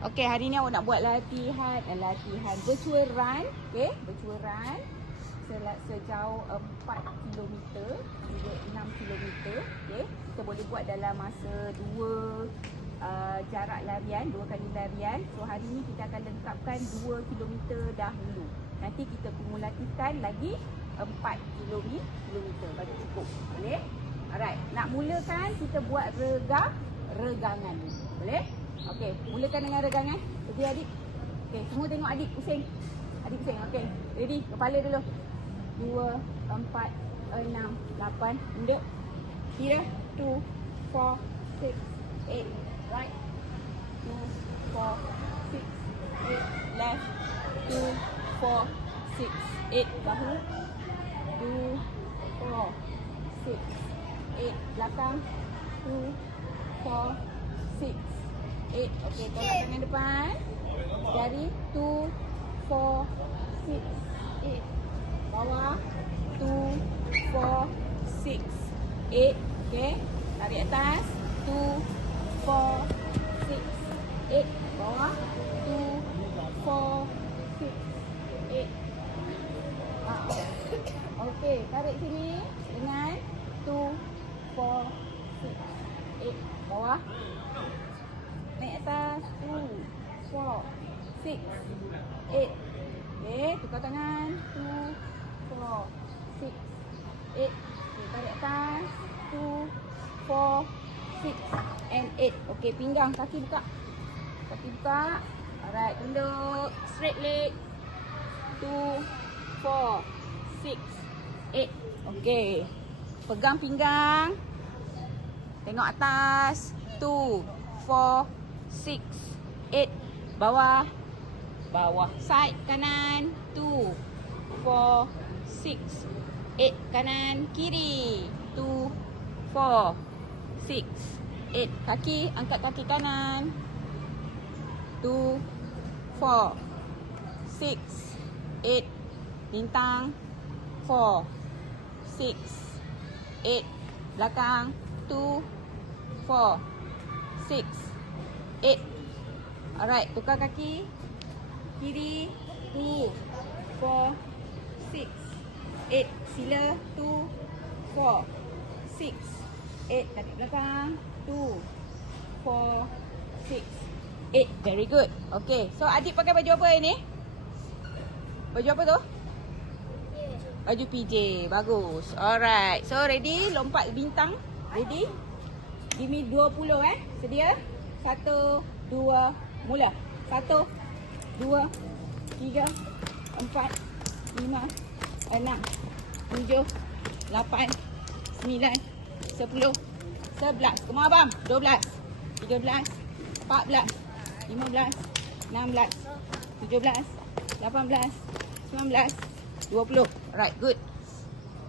Okey, hari ni awak nak buat latihan virtual run. Okey, virtual run sejauh 4 km hingga 6 km. Okey, kita boleh buat dalam masa 2 jarak larian, 2 kali larian. So hari ni kita akan lengkapkan 2 km dahulu. Nanti kita kumulatifkan lagi 4 km bagi cukup. Boleh? Alright, nak mulakan kita buat regangan. Boleh? Okey, mulakan dengan regangan. Okey adik. Okey, semua tengok adik pusing. Adik pusing. Okey, ready? Kepala dulu. 2, 4, 6, 8. Duduk. Kira. 2, 4, 6, 8. Right. 2, 4, 6, 8. Left. 2, 4, 6, 8. Bahu. 2, 4, 6, 8. Belakang. 2, 4, 6, 8. Okey, tolak tangan depan. Jari 2, 4, 6, 8. Bawah 2, 4, 6, 8. Okey, tarik atas 2, 4, 6, 8. Bawah 2, 4, 6, 8. Okey, tarik sini dengan 2, 4, 6, 8. Bawah. Naik atas 2, 4, 6, 8. Okey, tukar tangan 2, 4, 6, 8. Okey, tarik atas 2, 4, 6 and 8. Okey, pinggang, kaki buka. Kaki buka. Alright, tunduk. Straight leg. 2, 4, 6, 8. Okey. Pegang pinggang. Tengok atas. 2, 4, 6, 8. Bawah. Bawah. Side kanan. 2, 4, 6, 8. Kanan. Kiri. 2, 4, 6, 8. Kaki. Angkat kaki kanan. 2, 4, 6, 8. Bintang. 4, 6, 8. Belakang. 2, 4, 6, 8. Alright, tukar kaki. Kiri. 2, 4, 6, 8. Sila. 2, 4, 6, 8. Tarik belakang. 2, 4, 6, 8. Very good. Okay, so adik pakai baju apa ini? Baju apa tu? Baju PJ. Bagus. Alright, so ready? Lompat bintang. Ready? Give me 20 Sedia? 1, 2, mula. 1, 2, 3, 4, 5, 6, 7, 8, 9, 10, 11. Come on abang. 12, 13, 14, 15, 16, 17, 18, 19, 20. Alright, good.